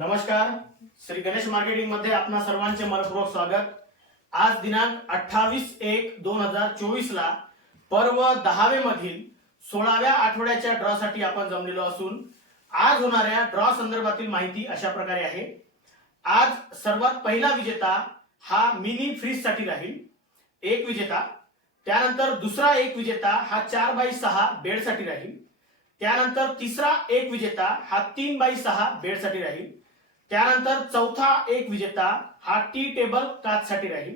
नमस्कार. श्री गणेश मार्केटिंग मध्ये आपणा सर्वांचे मनपूर्वक स्वागत. आज दिनांक 28/1/2024 ला पर्व 10वे मधील 16व्या आठवड्याच्या ड्रॉ साठी आपण जमलेलो असून आज होणाऱ्या ड्रॉ संदर्भातील माहिती अशा प्रकारे आहे. आज सर्वात पहिला विजेता हा मिनी फ्रीज साठी राहील, एक विजेता. त्यानंतर दुसरा एक विजेता हा 4x6 बेड साठी राहील. त्यानंतर तिसरा एक विजेता हा 3x6 बेड साठी राहील. त्यानंतर चौथा एक विजेता हा टी टेबल काच साठी राहील.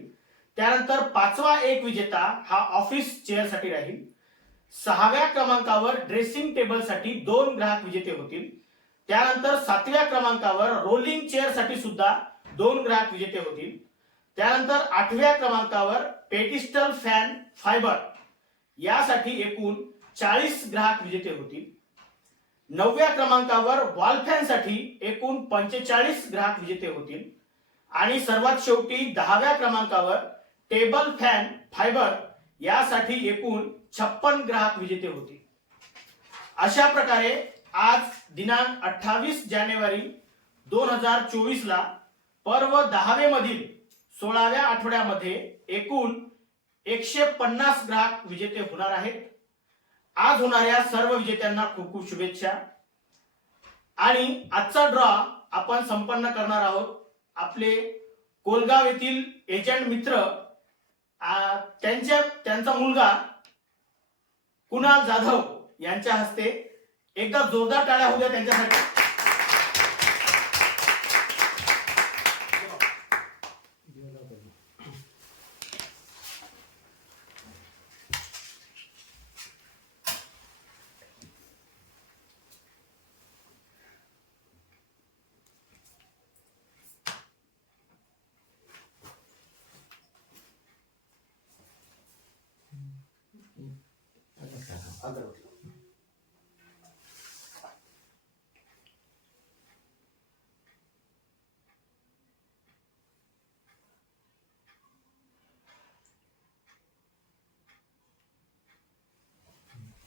त्यानंतर पाचवा एक विजेता हा ऑफिस चेअर साठी राहील. 6व्या क्रमांकावर ड्रेसिंग टेबल साठी 2 ग्राहक विजेते होतील. त्यानंतर 7व्या क्रमांकावर रोलिंग चेअर साठी सुद्धा 2 ग्राहक विजेते होतील. त्यानंतर 8व्या क्रमांकावर पेडिस्टल फॅन फायबर यासाठी एकूण 40 ग्राहक विजेते होतील. 9व्या क्रमांकावर वॉल फॅन साठी एकूण 45 ग्राहक विजेते होतील. आणि सर्वात शेवटी 10व्या क्रमांकावर टेबल फॅन फायबर यासाठी एकूण 56 ग्राहक विजेते होतील. अशा प्रकारे आज दिनांक 28 जानेवारी 2024 ला पर्व 10वे मधील 16व्या आठवड्यामध्ये एकूण 150 ग्राहक विजेते होणार आहेत. आज होणाऱ्या सर्व विजेत्यांना खूप खूप शुभेच्छा. आणि आजचा ड्रॉ आपण संपन्न करणार आहोत. आपले कोलगाव येथील एजंट मित्र त्यांचा मुलगा कुणाल जाधव यांच्या हस्ते एकदा जोरदार टाळ्या होऊ द्या त्यांच्यासाठी.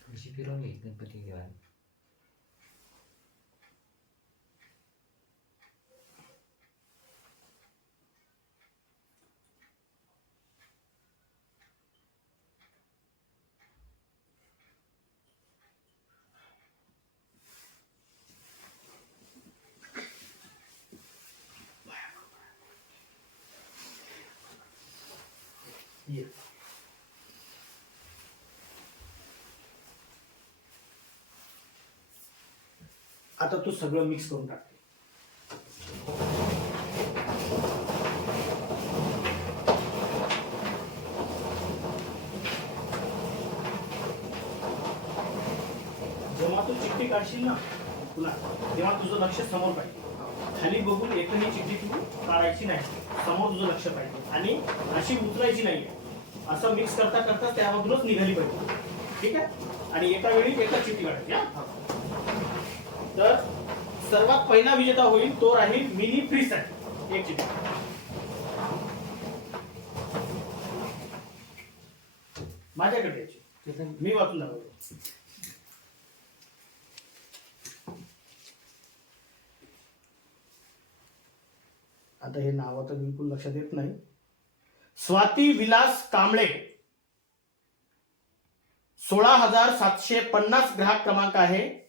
थोडीशी फिरवून घे गणपती देवाला. आता तू सगळं मिक्स करून टाक. जेव्हा तू चिठ्ठी काढशील ना तुला, तेव्हा तुझं लक्ष समोर पाहिजे. खाली बघून एकही चिठ्ठी तू काढायची नाही, समोर तुझं लक्ष पाहिजे. आणि अशी उचलायची नाहीये. असं मिक्स करता करता त्यामधूनच निघाली पाहिजे. ठीक आहे. आणि एका वेळी एकच चिठ्ठी काढायची. तर सर्वात पहिला विजेता होईल तो राहील मिनी फ्रीज साठी एक चिठ्ठी. माझ्याकडे यायची, मी वाचून दाखवतो. आता हे नाव तर बिलकुल लक्षात येत नाही. स्वाती विलास कांबळे, 16,750 ग्राहक क्रमांक आहे.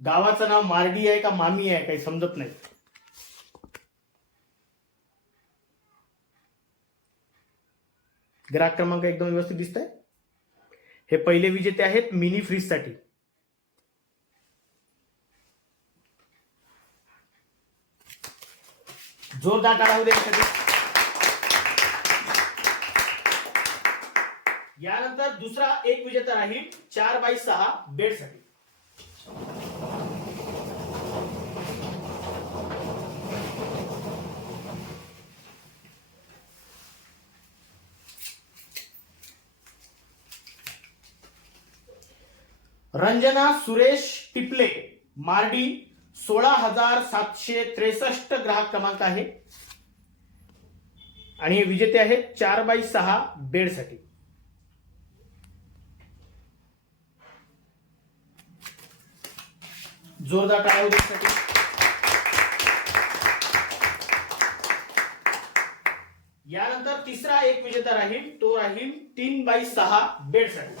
गावाचं नाव मार्डी आहे का मामी आहे काही समजत नाही. ग्राहक क्रमांक एकदम व्यवस्थित दिसत आहे. हे पहिले विजेते आहेत मिनी फ्रीज साठी. जोरदार टाळ्या होऊ द्या. यानंतर दुसरा एक विजेता राहील 4x6 बेड साठी. रंजना सुरेश टिपले, मार्डी, 16,763 ग्राहक क्रमांक आहे. आणि हे विजेते आहेत 4x6 बेड साठी. जोरदार टाळ्या होऊ द्या. तिसरा एक विजेता राहील, तो राहील 3x6 बेडसाठी.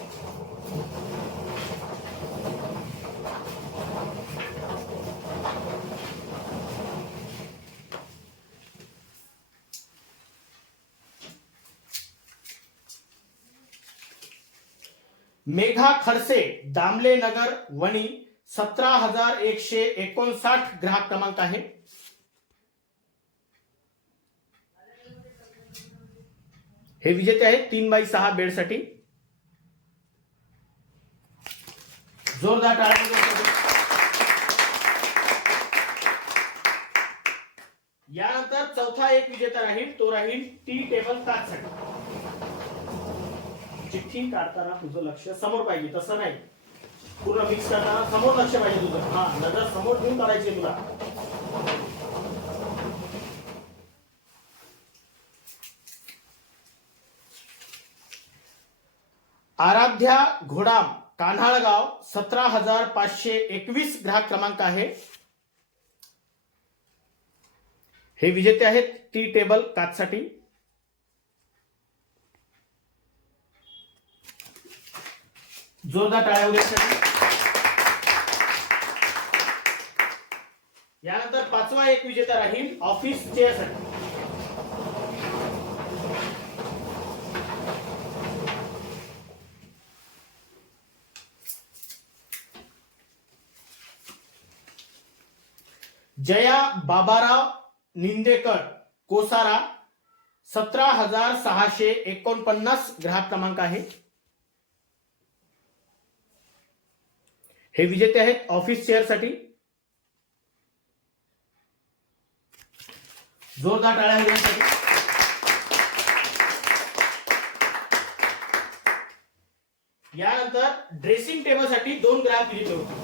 मेघा खडसे, दामले नगर, वणी, 17,159 ग्राहक क्रमांक आहे. हे विजेते आहेत 3x6 बेडसाठी. जोरदार टाळ्या वाजवा. यानंतर चौथा एक विजेता राहील, तो राहील टी टेबल काचसाठी. चिठ्ठी काढताना तुझं लक्ष समोर पाहिजे, तसं नाही. पूर्ण मिक्स करताना समोर लक्ष पाहिजे तुझं. हा, नजर समोर घेऊन काढायची तुला. आराध्या घोडाम, कान्हाळगाव, 17,521 ग्राहक क्रमांक आहे. हे विजेते आहेत टी टेबल काचसाठी. जोरदार टाळ्या उद्यासाठी. यानंतर पाचवा एक विजेता राहील ऑफिस चेअरसाठी. जया बाबाराव निंदेकर, कोसारा, 17,649 ग्राहक क्रमांक आहे. हे विजेते आहेत ऑफिस चेअरसाठी. जोरदार टाळ्या होण्यासाठी. यानंतर ड्रेसिंग टेबलसाठी 2 ग्राहक विजेते होते.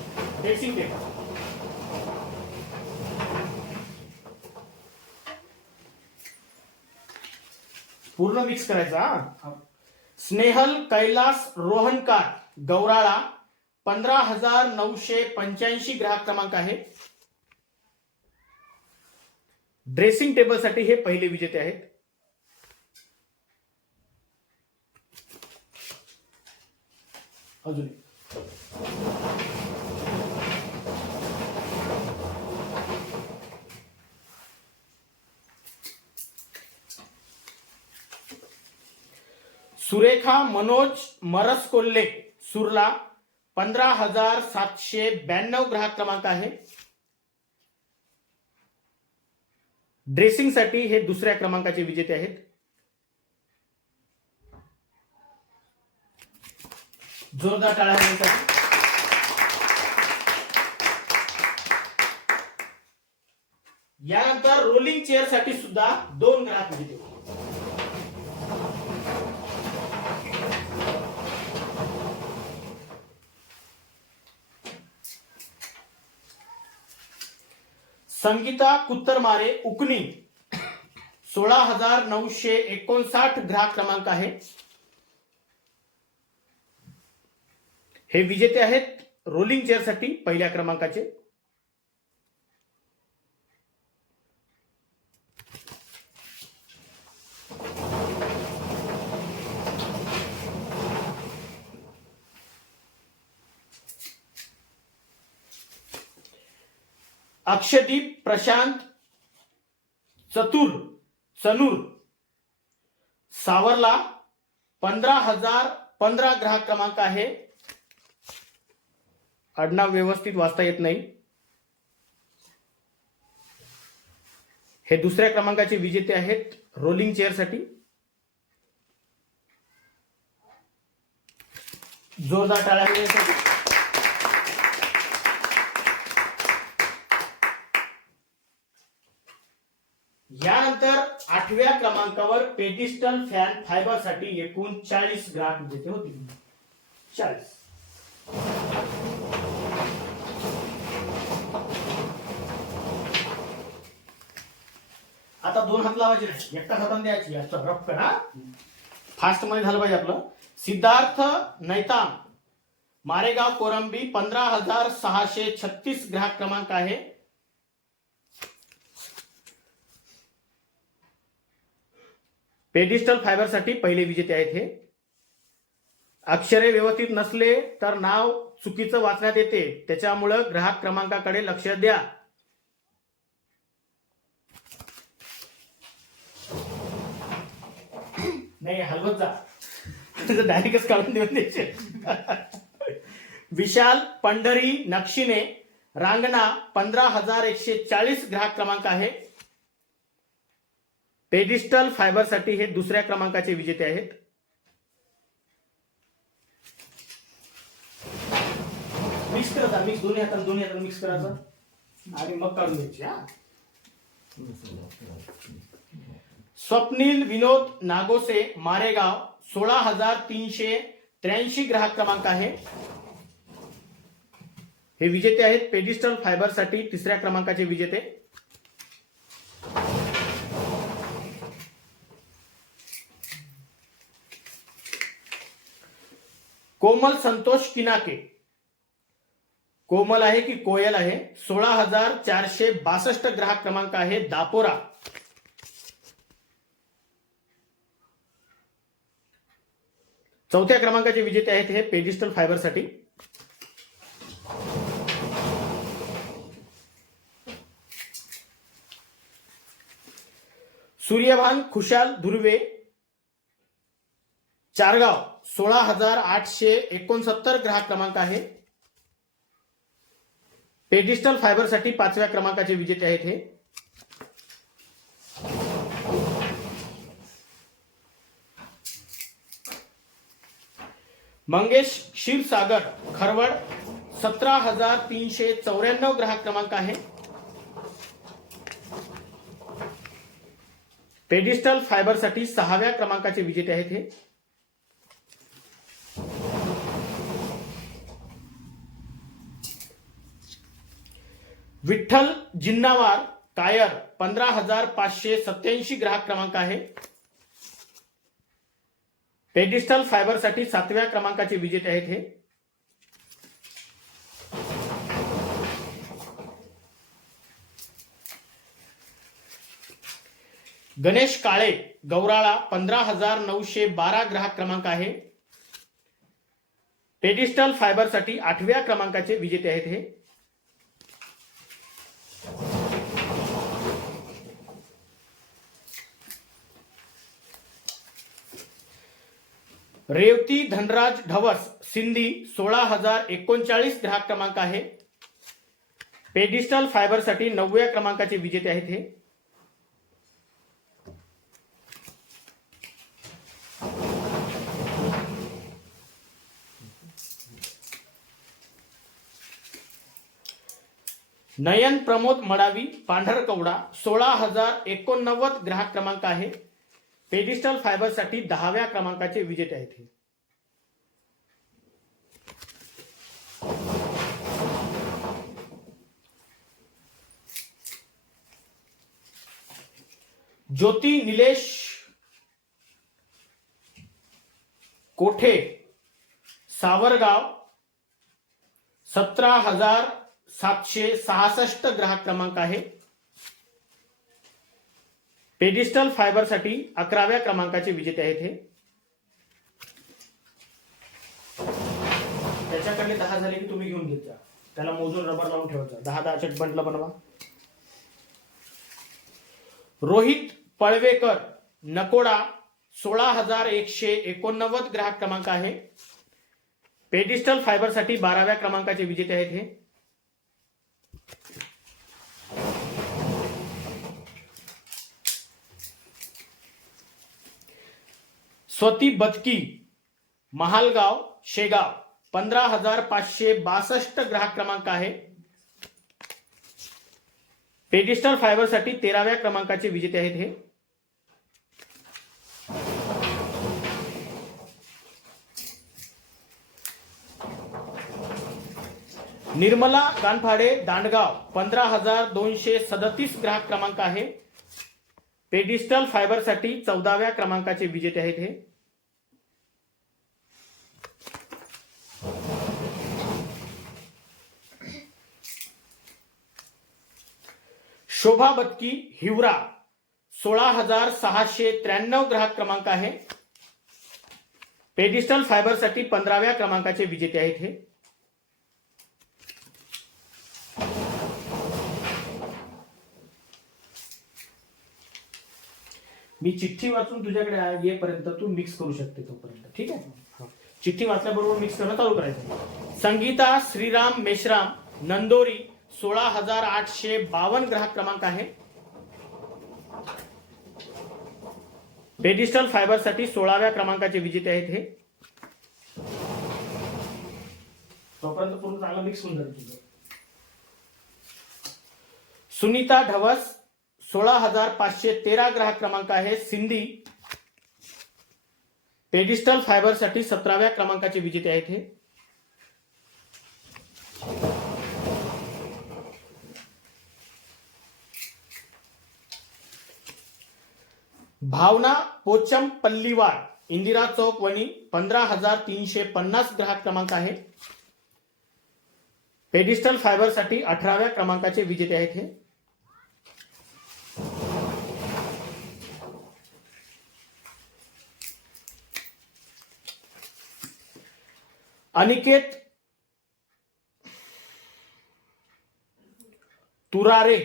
ड्रेसिंग टेबल पूर्ण मिक्स करायचा. स्नेहल कैलास रोहनकार, गौराळा, 15,985 ग्राहक क्रमांक आहे. ड्रेसिंग टेबलसाठी हे पहिले विजेते आहेत. अजून सुरेखा मनोज मरसकोल्हे, सुरला, 15,792 ग्राहक क्रमांक आहे. ड्रेसिंग साठी हे दुसऱ्या क्रमांकाचे विजेते आहेत. जोरदार टाळ्या होण्यासाठी. यानंतर रोलिंग चेअर साठी सुद्धा 2 ग्राहक विजेते. संगीता कुत्तरमारे, उकनी, 16,959 ग्राहक क्रमांक आहे. हे विजेते आहेत रोलिंग चेअर साठी पहिल्या क्रमांकाचे. अक्षदीप प्रशांत चनूर, सावरला, 15,015 ग्राहक क्रमांक आहे. आडनाव व्यवस्थित वाचता येत नाही. हे दुसऱ्या क्रमांकाचे विजेते आहेत रोलिंग चेअर साठी. जोरदार टाळ्या होण्यासाठी. यानंतर 8व्या क्रमांकावर पेडिस्टल फॅन फायबर साठी एकूण 40 ग्राहक विजेते होते. 40. आता 2 हात लावायचे नाही, एकटा हाताने द्यायची. असं रफ करा, फास्ट मध्ये झालं पाहिजे आपलं. सिद्धार्थ नैताम, मारेगाव, कोरंबी, 15,636 ग्राहक क्रमांक आहे. पेडिस्टल फायबरसाठी पहिले विजेते आहेत हे. अक्षरे व्यवस्थित नसले तर नाव चुकीचं वाचण्यात येते, त्याच्यामुळं ग्राहक क्रमांकाकडे लक्ष द्या. नाही हलवत जा, डायरेक्टच काढून देऊन द्यायचे. विशाल पंढरी नक्षीने रांगणा 15,140 ग्राहक क्रमांक आहे. पेडिस्टल फायबरसाठी हे दुसऱ्या क्रमांकाचे विजेते आहेत. मिक्स करायचा, मिक्स दोन्ही हाताने मिक्स करायचं आणि मग काढून घ्यायचे. स्वप्नील विनोद नागोसे मारेगाव 16,383 ग्राहक क्रमांक आहे. हे विजेते आहेत पेडिस्टल फायबरसाठी तिसऱ्या क्रमांकाचे विजेते. कोमल संतोष किनाके, कोमल आहे की कोयल आहे, 16,462 ग्राहक क्रमांक आहे दापोरा. चौथ्या क्रमांकाचे विजेते आहेत हे पेडिस्टल फायबरसाठी. सूर्यभान खुशाल धुर्वे चारगाव 16,869 ग्राहक क्रमांक आहे. पेडिस्टल फायबरसाठी पाचव्या क्रमांकाचे विजेते आहेत हे. मंगेश क्षीरसागर खरवड 17,394 ग्राहक क्रमांक आहे. पेडिस्टल फायबरसाठी सहाव्या क्रमांकाचे विजेते आहेत हे. विठ्ठल जिन्नावार कायर 15,587 ग्राहक क्रमांक आहे. पेडिस्टल फायबरसाठी सातव्या क्रमांकाचे विजेते आहेत हे. गणेश काळे गौराळा 15,912 ग्राहक क्रमांक आहे. पेडिस्टल फायबरसाठी आठव्या क्रमांकाचे विजेते आहेत हे. रेवती धनराज ढवस सिंधी 16,039 ग्राहक क्रमांक आहे. पेडिस्टल फायबरसाठी नवव्या क्रमांकाचे विजेते आहेत हे. नयन प्रमोद मडावी पांढरकवडा 16,089 ग्राहक क्रमांक आहे. पेडिस्टल फायबरसाठी 10व्या क्रमांकाचे विजेते आहेत हे. ज्योती निलेश कोठे सावरगाव 17,766 ग्राहक क्रमांक आहे. पेडिस्टल फायबरसाठी 11व्या क्रमांकाचे विजेते आहेत हे. त्याच्याकडे 10 झाले की तुम्ही घेऊन घेत जा, त्याला मोजून रबर लावून ठेवायचा. 10 चट बंडल बनवा. रोहित पळवेकर नकोडा 16,189 ग्राहक क्रमांक आहे. पेडिस्टल फायबरसाठी 12व्या क्रमांकाचे विजेते आहेत हे. स्वती बदकी महालगाव शेगाव 15,562 ग्राहक क्रमांक आहे. पेडिस्टल फायबरसाठी 13व्या क्रमांकाचे विजेते आहेत हे. निर्मला कानफाडे दांडगाव 15,237 ग्राहक क्रमांक आहे. पेडिस्टल फायबरसाठी 14व्या क्रमांकाचे विजेते आहेत हे. शोभा बत्की हिवरा 16,693 ग्राहक क्रमांक आहे. पेडिस्टल फायबरसाठी 15व्या क्रमांकाचे विजेते आहेत हे. मी चिठ्ठी वाचून तुझ्याकडे येईपर्यंत तू मिक्स करू शकते तोपर्यंत. ठीक आहे. चिठ्ठी वाचल्याबरोबर मिक्स करणं चालू करायचं. संगीता श्रीराम मेश्राम नंदोरी 16,852 ग्राहक क्रमांक आहे. पेडिस्टल फायबरसाठी 16व्या क्रमांकाचे विजेते आहेत हे. तोपर्यंत पूर्ण चांगलं मिक्स होऊन जाईल तुझं. सुनीता ढवस 16,513 ग्राहक क्रमांक आहे सिंधी. पेडिस्टल फायबरसाठी 17व्या क्रमांकाचे विजेते आहेत हे. भावना पोचम पल्लीवार इंदिरा चौक वणी 15,350 ग्राहक क्रमांक आहे. पेडिस्टल फायबरसाठी 18व्या क्रमांकाचे विजेते आहेत हे. अनिकेत तुरारे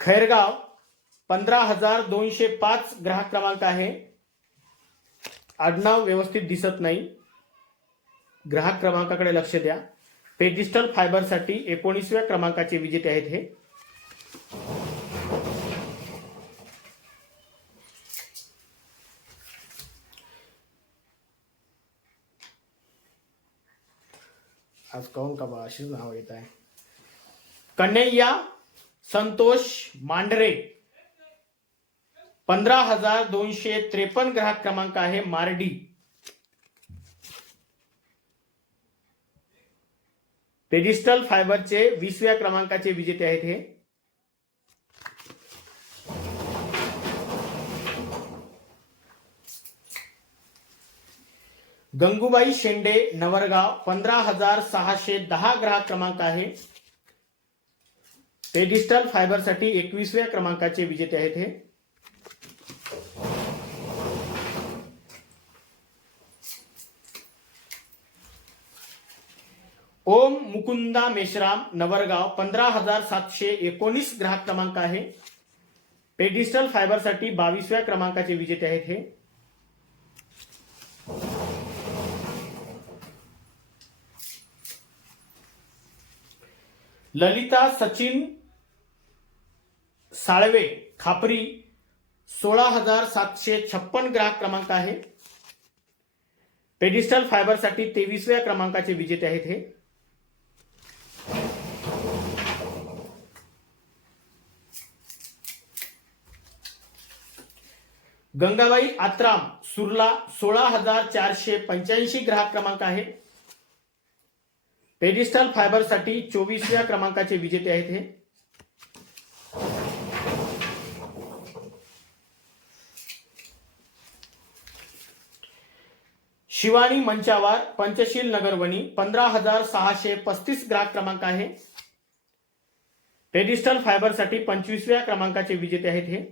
खैरगाव 15,205 ग्राहक क्रमांक आहे. आडनाव व्यवस्थित दिसत नाही, ग्राहक क्रमांकाकडे लक्ष द्या. पेडिस्टल फायबरसाठी 19व्या क्रमांकाचे विजेते आहेत हे. आज काऊन का बा अशीच नाव येत आहे. कन्हैया संतोष मांढरे 15,253 ग्राहक क्रमांक आहे मार्डी. पेडिस्टल फायबरचे 20व्या क्रमांकाचे विजेते आहेत हे. गंगूबाई शेंडे नवरगाव 15,610 ग्राहक क्रमांक आहे. पेडिस्टल फायबरसाठी 21व्या क्रमांकाचे विजेते आहेत हे. ओम मुकुंदा मेश्राम नवरगाव 15,719 ग्राहक क्रमांक आहे. पेडिस्टल फायबरसाठी 22व्या क्रमांकाचे विजेते आहेत हे. ललिता सचिन साळवे खापरी 16,756 ग्राहक क्रमांक आहे. पेडिस्टल फायबरसाठी 23व्या क्रमांकाचे विजेते आहेत हे. गंगाबाई आत्राम सुरला 16,485 ग्राहक क्रमांक आहे. पेडिस्टल फायबरसाठी 24व्या क्रमांकाचे विजेते आहेत हे. शिवानी मंचावार पंचशील नगरवणी 15,635 ग्राहक क्रमांक आहे. पेडिस्टल फायबरसाठी 25व्या क्रमांकाचे विजेते आहेत हे.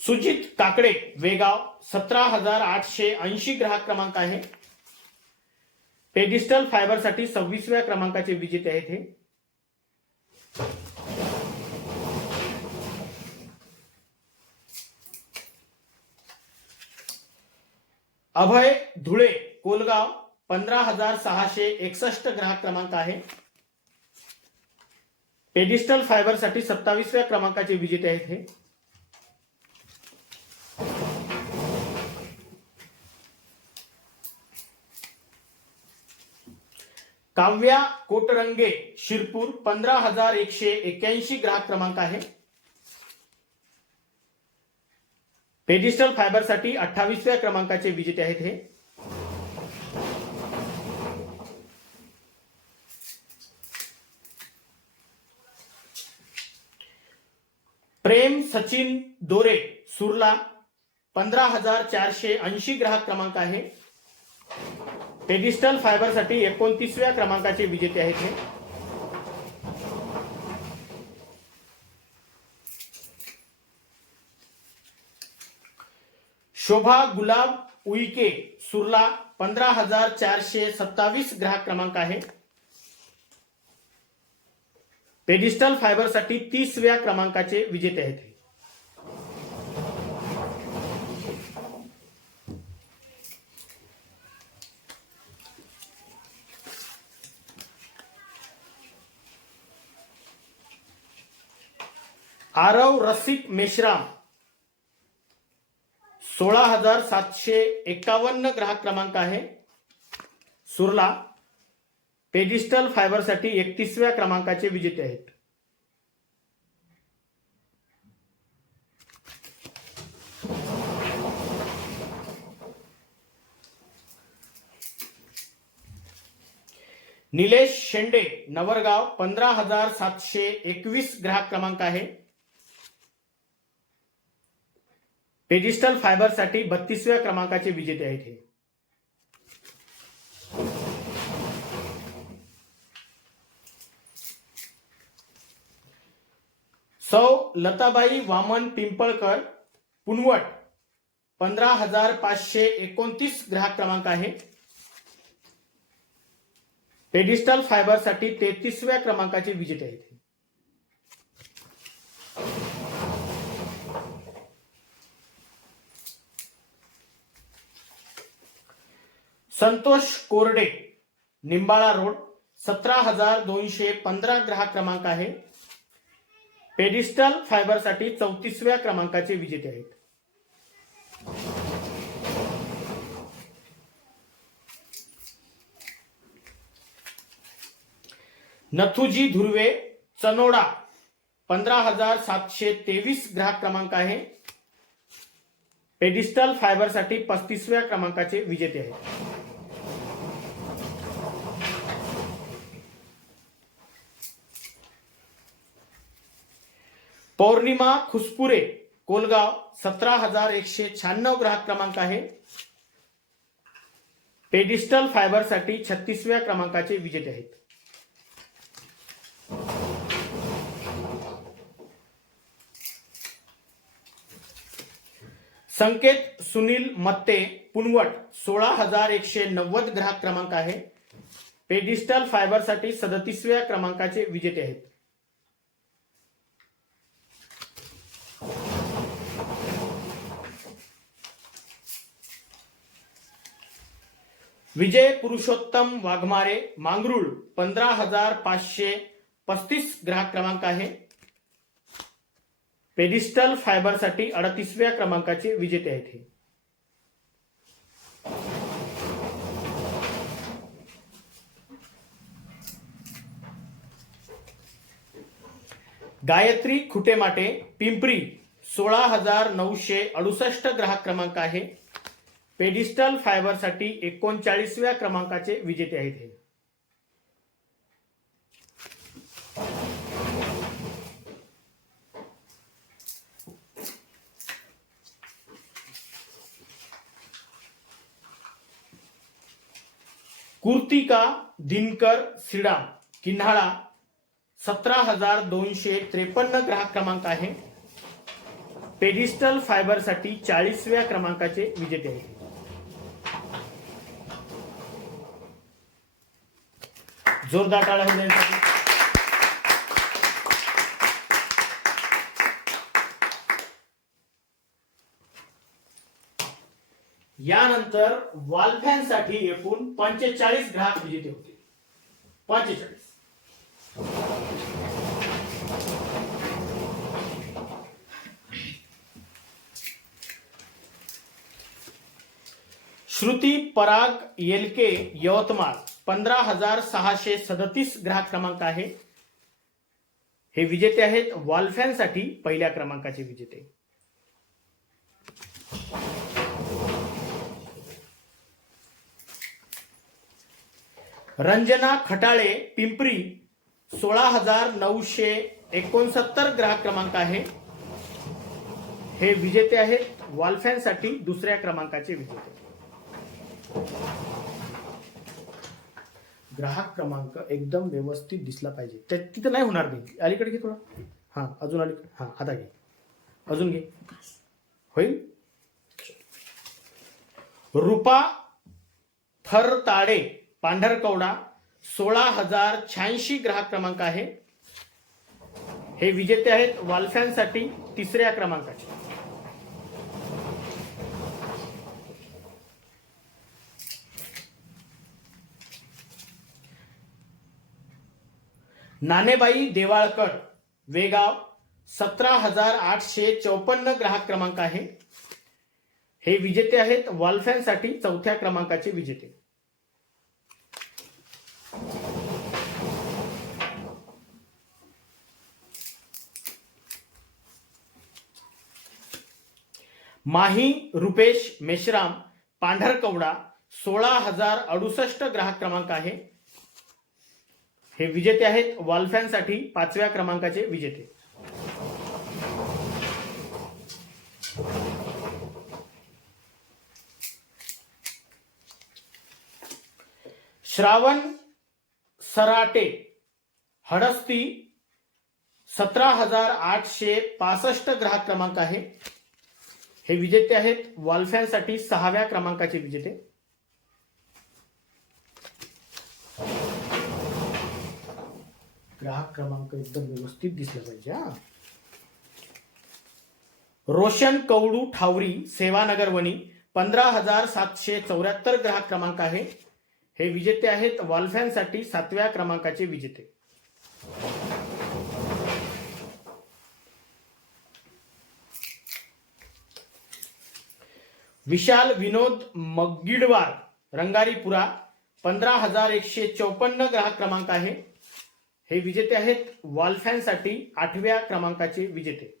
सुजित काकडे वेगाव 17,880 ग्राहक क्रमांक आहे. पेडिस्टल फायबरसाठी 26व्या क्रमांकाचे विजेते आहेत हे. अभय धुळे कोलगाव 15,661 ग्राहक क्रमांक आहे. पेडिस्टल फायबरसाठी 27व्या क्रमांकाचे विजेते आहेत हे. काव्या कोटरंगे शिरपूर 15,181 ग्राहक क्रमांक आहे. पेडिस्टल फायबरसाठी 28व्या क्रमांकाचे विजेते आहेत हे. प्रेम सचिन दोरे सुरला 15,480 ग्राहक क्रमांक आहे. पेडिस्टल फायबरसाठी 29व्या क्रमांकाचे विजेते आहेत हे. शोभा गुलाब उईके सुरला 15,427 ग्राहक क्रमांक आहे. पेडिस्टल फायबरसाठी 30व्या क्रमांकाचे विजेते आहेत. आरव रसिक मेश्राम 16,751 ग्राहक क्रमांक आहे. सुरला पेडिस्टल फायबरसाठी 31व्या क्रमांकाचे विजेते आहेत. निलेश शेंडे नवरगाव 15,721 ग्राहक क्रमांक आहे. पेडिस्टल फायबरसाठी 32व्या क्रमांकाचे विजेते आहेत हे. सौ लताबाई वामन पिंपळकर पुनवट 15,529 ग्राहक क्रमांक आहे. पेडिस्टल फायबरसाठी 33व्या क्रमांकाचे विजेते आहेत. संतोष कोरडे निंबाळा रोड 17,215 ग्राहक क्रमांक आहे. पेडिस्टल फायबरसाठी 34व्या क्रमांकाचे विजेते आहेत. नथुजी धुर्वे चनोडा 15,723 ग्राहक क्रमांक आहे. पेडिस्टल फायबरसाठी 35व्या क्रमांकाचे विजेते आहेत. पौर्णिमा खुसपुरे कोलगाव 17,196 ग्राहक क्रमांक आहे. पेडिस्टल फायबरसाठी 36व्या क्रमांकाचे विजेते आहेत. संकेत सुनील मत्ते पुनवट 16,190 ग्राहक क्रमांक आहे. पेडिस्टल फायबरसाठी 37व्या क्रमांकाचे विजेते आहेत. विजय पुरुषोत्तम वाघमारे मांगरूळ 15,535 ग्राहक क्रमांक आहे. पेडिस्टल फायबरसाठी 38व्या क्रमांकाचे विजेते आहेत हे. गायत्री खुटेमाटे पिंपरी 16,968 ग्राहक क्रमांक आहे. पेडिस्टल फायबरसाठी 39व्या क्रमांकाचे विजेते आहेत हे. कुर्तिका दिनकर सिडा किन्हाळा 17,253 ग्राहक क्रमांक आहे. पेडिस्टल फायबरसाठी 40व्या क्रमांकाचे विजेते आहेत. जोरदार टाळ्या होऊ द्या. यानंतर वॉलफॅनसाठी एकूण 45 ग्राहक विजेते होते. 45. श्रुती पराग येलके यवतमाळ 15,637 ग्राहक क्रमांक आहे. हे विजेते आहेत वॉलफॅनसाठी पहिल्या क्रमांकाचे विजेते. रंजना खटाळे पिंपरी 16,969 ग्राहक क्रमांक आहे. हे विजेते आहेत वॉलफॅनसाठी दुसऱ्या क्रमांकाचे विजेते. ग्राहक क्रमांक एकदम व्यवस्थित दिसला पाहिजे. तिथं नाही होणार नाही. अलीकडे घे थोडं. हां अजून अलीकडे. हां आता घे. अजून घे. होईल. रुपा फरताडे पांढरकवडा 16,086 ग्राहक क्रमांक आहे. हे विजेते आहेत वाल्फ्यांसाठी 3ऱ्या क्रमांकाचे. नानेबाई देवाळकर वेगाव 17,854 ग्राहक क्रमांक आहे. हे विजेते आहेत वाल्फ्यांसाठी 4थ्या क्रमांकाचे विजेते. माही रुपेश मेश्राम पांढरकवडा 16,068 ग्राहक क्रमांक आहे. हे विजेते आहेत वाल्फ्यांसाठी 5व्या क्रमांकाचे विजेते. श्रावण सराटे हडस्ती 17,865 ग्राहक क्रमांक आहे. हे विजेते आहेत वाल्फ्यांसाठी 6व्या क्रमांकाचे विजेते. ग्राहक क्रमांक एकदम व्यवस्थित दिसला पाहिजे. हा. रोशन कवडू ठावरी सेवानगर वणी 15,774 ग्राहक क्रमांक आहे. हे विजेते आहेत वाल्फ्यांसाठी 7व्या क्रमांकाचे विजेते. विशाल विनोद मग्गिडवार रंगारीपुरा 15,154 ग्राहक क्रमांक आहे. हे विजेते आहेत वाल्फ्यांसाठी 8व्या क्रमांकाचे विजेते.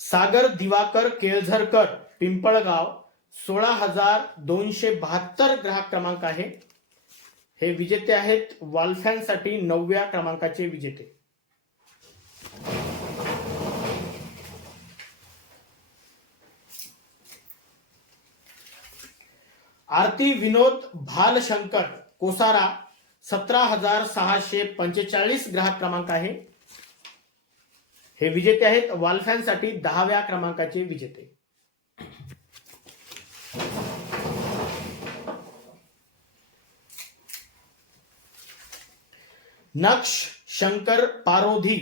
सागर दिवाकर केळझरकर पिंपळगाव 16,272 ग्राहक क्रमांक आहे. हे विजेते आहेत वाल्फ्यांसाठी 9व्या क्रमांकाचे विजेते. आरती विनोद भालशंकर कोसारा 17,645 ग्राहक क्रमांक आहे. हे विजेते आहेत वाल्फ्यांसाठी 10व्या क्रमांकाचे विजेते. नक्ष शंकर पारोधी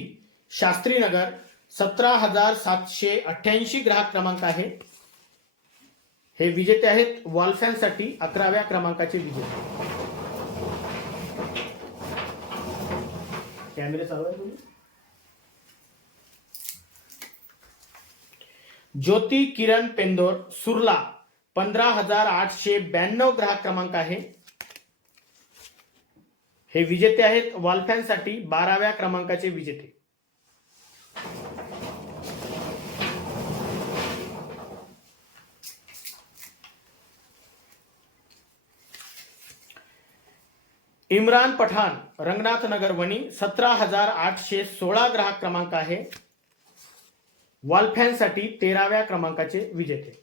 शास्त्रीनगर 17,788 ग्राहक क्रमांक आहे. हे विजेते आहेत वाल्फ्यांसाठी 11व्या क्रमांकाचे विजेते. कॅमेरे चालू आहे तुम्ही. ज्योती किरण पेंदोर सुरला 15,892 ग्राहक क्रमांक आहे. हे विजेते आहेत वाल्फ्यांसाठी 12व्या क्रमांकाचे विजेते. इम्रान पठाण रंगनाथनगर वणी 17,816 ग्राहक क्रमांक आहे. वाल्फ्यांसाठी 13व्या क्रमांकाचे विजेते.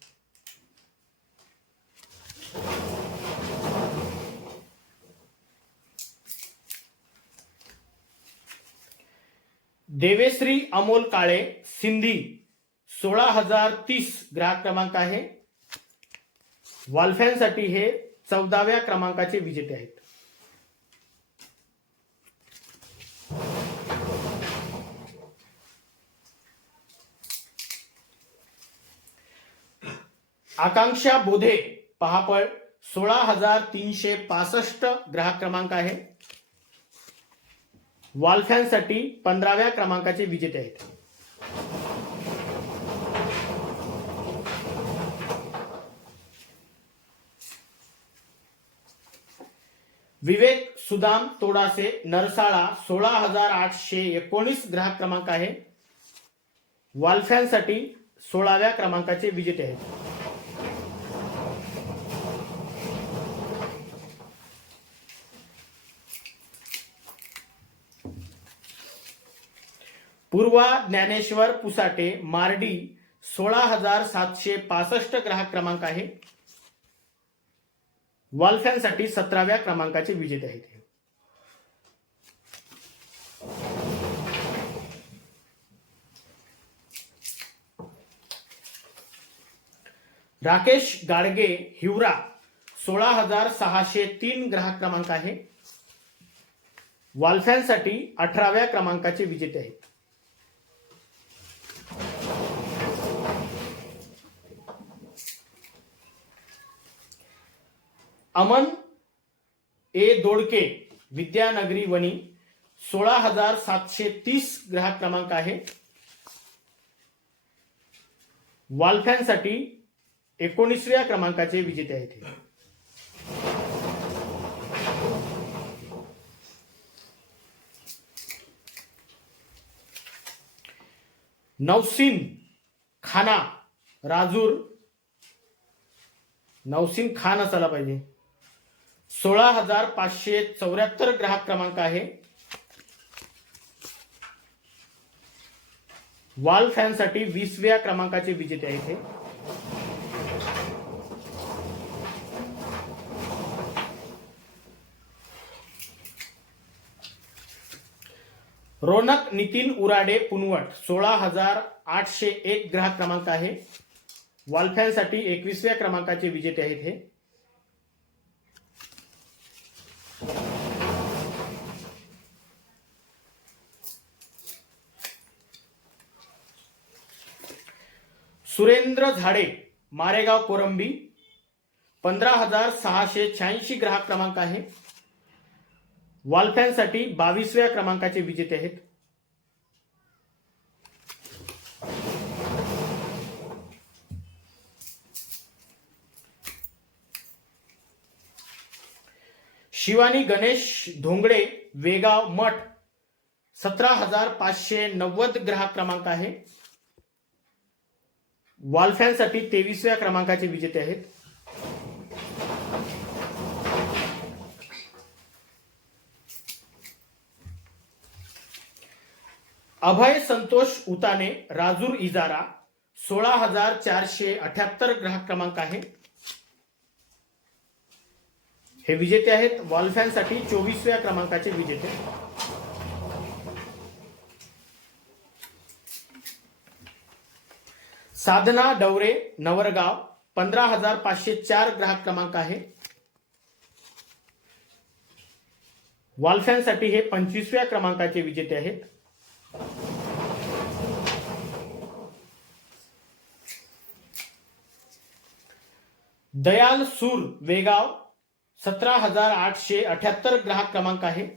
देवेश्री अमोल काळे सिंधी 16,030 ग्राहक क्रमांक आहे. वाल्फ्यांसाठी हे 14व्या क्रमांकाचे विजेते आहेत. आकांक्षा बोधे पहापळ 16,365 ग्राहक क्रमांक आहे. वाल्फ्यांसाठी 15व्या क्रमांकाचे विजेते आहेत. विवेक सुदाम तोडासे नरसाळा 16,819 ग्राहक क्रमांक आहे. वाल्फ्यांसाठी 16व्या क्रमांकाचे विजेते आहेत. पूर्वा ज्ञानेश्वर पुसाटे मार्डी 16,765 ग्राहक क्रमांक आहे. वॉल फॅनसाठी 17व्या क्रमांकाचे विजेते आहेत. राकेश गाडगे हिवरा 16,603 ग्राहक क्रमांक आहे. वॉल फॅनसाठी 18व्या क्रमांकाचे विजेते आहेत. अमन ए दोडके विद्यानगरी वणी 16,730 ग्राहक क्रमांक आहे. वॉल फॅनसाठी 19व्या क्रमांकाचे विजेते आहेत. नौसिन खाना राजूर, नौसिन खान असायला पाहिजे, 16,574 ग्राहक क्रमांक आहे. वॉल फॅनसाठी 20व्या क्रमांकाचे विजेते आहेत हे. रोनक नितीन उराडे पुनवट 16,801 ग्राहक क्रमांक आहे. वॉल फॅनसाठी 21व्या क्रमांकाचे विजेते आहेत हे. सुरेंद्र झाडे मारेगाव कोरंबी 15,686 ग्राहक क्रमांक आहे. वॉल फॅनसाठी 22व्या क्रमांकाचे विजेते आहेत. शिवानी गणेश धोंगडे वेगाव मठ 17,590 ग्राहक क्रमांक आहे. वॉल फॅनसाठी 23व्या क्रमांकाचे विजेते आहेत. अभय संतोष उताने राजूर इजारा 16,478 ग्राहक क्रमांक आहे. हे विजेते आहेत. वॉल फॅनसाठी 24व्या क्रमांकाचे विजेते. साधना डवरे नवरगाव 15,504 ग्राहक क्रमांक आहे. वॉल फॅनसाठी हे 25व्या क्रमांकाचे विजेते आहेत. दयाल सूर वेगाव 17,878 ग्राहक क्रमांक आहे.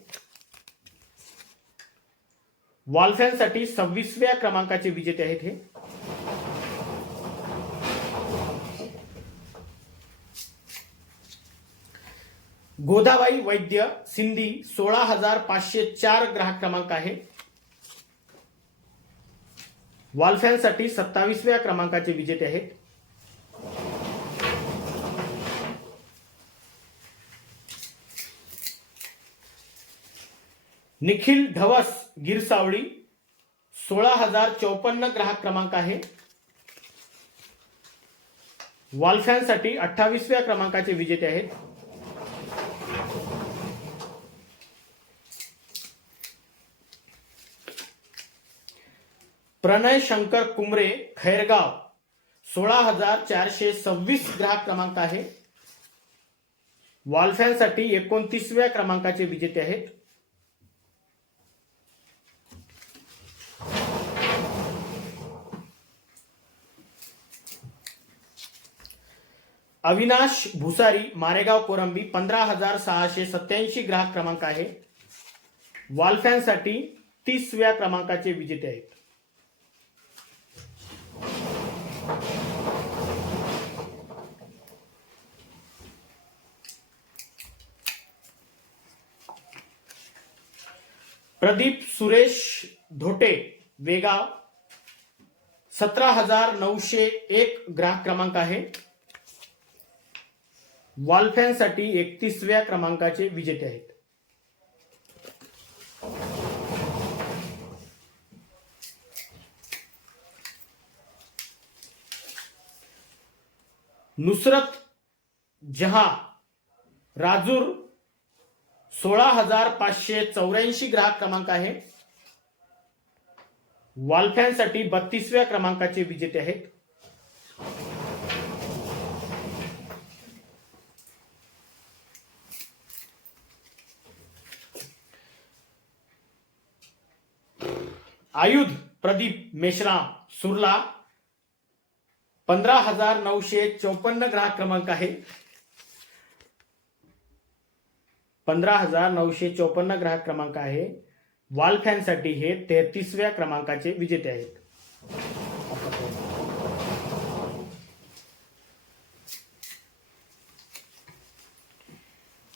वॉल फॅनसाठी 26व्या क्रमांकाचे विजेते आहेत हे. गोदाबाई वैद्य सिंधी 16,504 ग्राहक क्रमांक आहे. वॉल फॅनसाठी 27व्या क्रमांकाचे विजेते आहेत. निखिल ढवस गिरसावळी 16,054 ग्राहक क्रमांक आहे. वॉल फॅनसाठी 28व्या क्रमांकाचे विजेते आहेत. प्रणय शंकर कुमरे खैरगाव 16,426 ग्राहक क्रमांक आहे. वॉल फॅनसाठी 29व्या क्रमांकाचे विजेते आहेत. अविनाश भुसारी मारेगाव कोरंबी 15,687 ग्राहक क्रमांक आहे. वॉल फॅनसाठी 30व्या क्रमांकाचे विजेते आहेत. प्रदीप सुरेश धोटे वेगाव 17,901 ग्राहक क्रमांक आहे. वॉल फॅनसाठी 31व्या क्रमांकाचे विजेते आहेत. नुसरत जहां राजूर 16,584 ग्राहक क्रमांक आहे. वॉल फॅनसाठी 32व्या क्रमांकाचे विजेते आहेत. आयुध प्रदीप मेश्राम सुरला 15,954 ग्राहक क्रमांक आहे. 15,954 ग्राहक क्रमांक आहे. वॉल फॅनसाठी हे 33व्या क्रमांकाचे विजेते आहेत.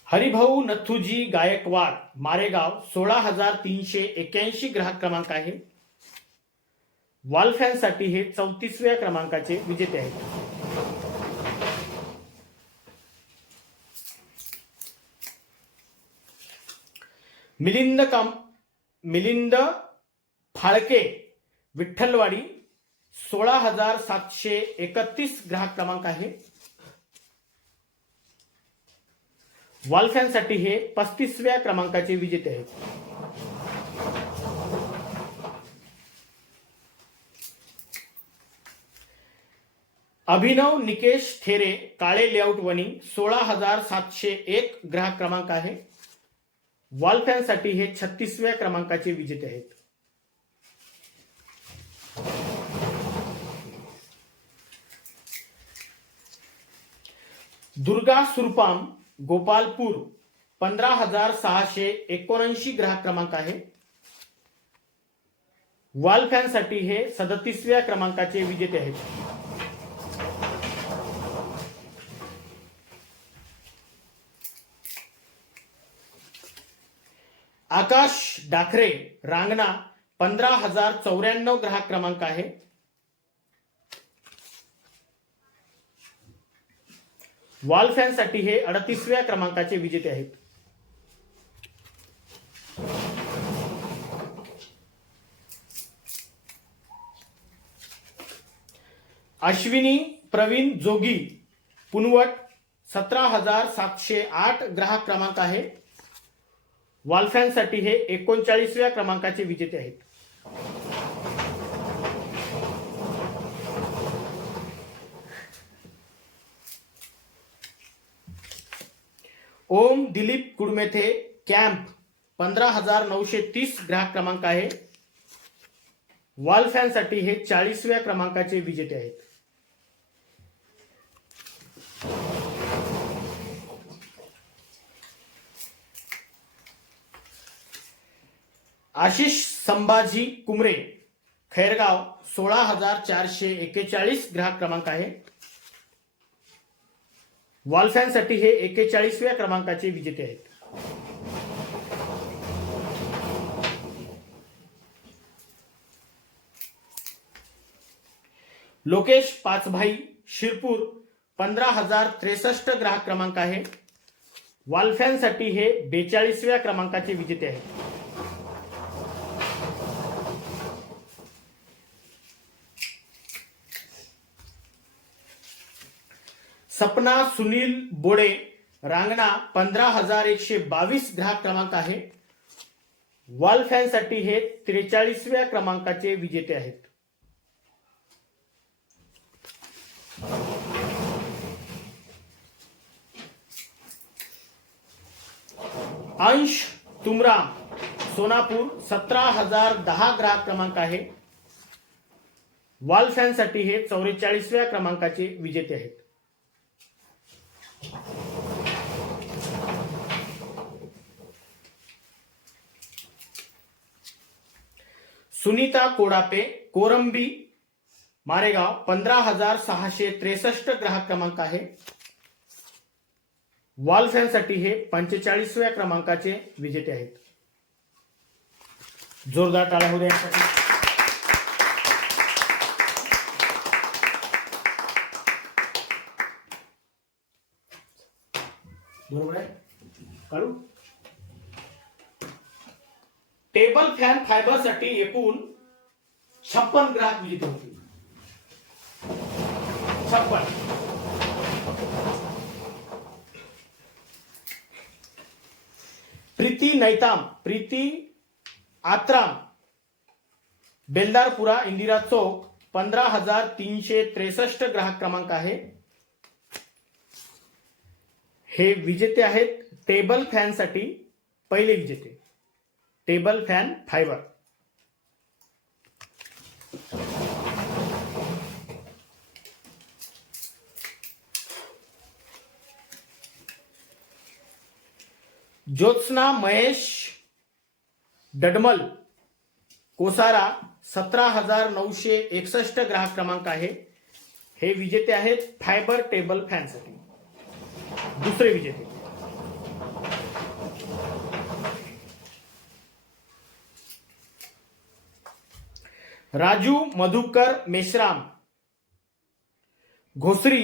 हरिभाऊ नथुजी गायकवाड मारेगाव 16,381 ग्राहक क्रमांक आहे. वॉल फॅनसाठी हे 34व्या क्रमांकाचे विजेते आहेत. मिलिंद फाळके विठ्ठलवाडी 16,731 ग्राहक क्रमांक आहे. वॉल फॅनसाठी हे 35व्या क्रमांकाचे विजेते आहेत. अभिनव निकेश थेरे काळे लेआउट वणी 16,701 ग्राहक क्रमांक आहे. वॉल फॅनसाठी हे 36व्या क्रमांकाचे विजेते आहेत. दुर्गा सुरपाम गोपालपूर 15,679 ग्राहक क्रमांक आहे. वॉल फॅनसाठी हे 37व्या क्रमांकाचे विजेते आहेत. आकाश डाखरे रांगणा 15,094 ग्राहक क्रमांक आहे. वॉल फॅनसाठी हे 38व्या क्रमांकाचे विजेते आहेत. अश्विनी प्रवीण जोगी पुनवट 17,708 ग्राहक क्रमांक आहे. वॉल फॅनसाठी हे 39व्या क्रमांकाचे विजेते आहेत. ओम दिलीप कुडमेथे कॅम्प 15,930 ग्राहक क्रमांक आहे. वॉल फॅनसाठी हे 40व्या क्रमांकाचे विजेते आहेत. आशिष संभाजी कुमरे खैरगाव 16,441 ग्राहक क्रमांक आहे. वॉल फॅनसाठी हे 41व्या क्रमांकाचे विजेते आहेत. लोकेश पाचभाई शिरपूर 15,063 ग्राहक क्रमांक आहे. वॉल फॅनसाठी हे 42व्या क्रमांकाचे विजेते आहेत. सपना सुनील बोडे रांगणा 15,122 ग्राहक क्रमांक आहे. वॉल फॅनसाठी हे 43व्या क्रमांकाचे विजेते आहेत. अंश तुमराम सोनापूर 17,010 ग्राहक क्रमांक आहे. वॉल फॅनसाठी हे 44व्या क्रमांकाचे विजेते आहेत. सुनीता कोडापे कोरंबी मारेगाव 15,663 ग्राहक क्रमांक आहे. वॉल फॅनसाठी हे 45व्या क्रमांकाचे विजेते आहेत. जोरदार टाळ्या होऊ यासाठी. बरोबर आहे काढू. टेबल फॅन फायबर साठी एकूण 56 ग्राहक विजेते होते. 56 प्रीती नैताम, प्रीती आत्राम, बेलदारपुरा इंदिरा चौक, 15,363 ग्राहक क्रमांक आहे. हे विजेते आहेत टेबल फॅन साठी. पहिले विजेते table fan fibre. Jyotsna Mahesh Dadmal, Kosara, 17,961 ग्राहक क्रमांक आहे. हे विजेते आहेत फायबर टेबल फॅन साठी. दुसरे विजेते राजू मधुकर मेश्राम, घोसरी,